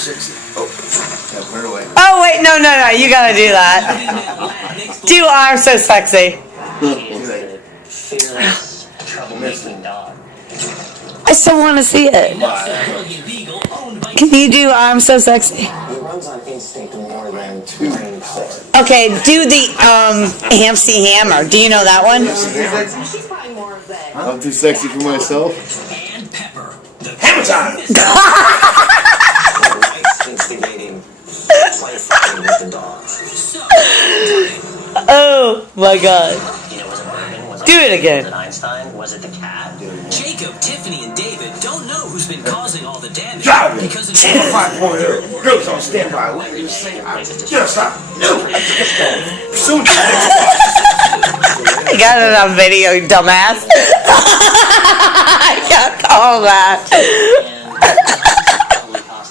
sexy. Oh, yeah, put it away. Oh wait, no, you gotta do that. Do I'm so sexy. I still want to see it. Can you do I'm so sexy? Okay, do the Hamsty Hammer. Do you know that one? I'm too sexy for myself. Hammer time! Oh my god. Do it again. Was it the cat? Jacob, Tiffany, and David don't know who's been causing all the damage. Because of 5.0. Girls on standby. What are you saying? Just stop. No. Soon. I got it on video, you dumbass. I got all that.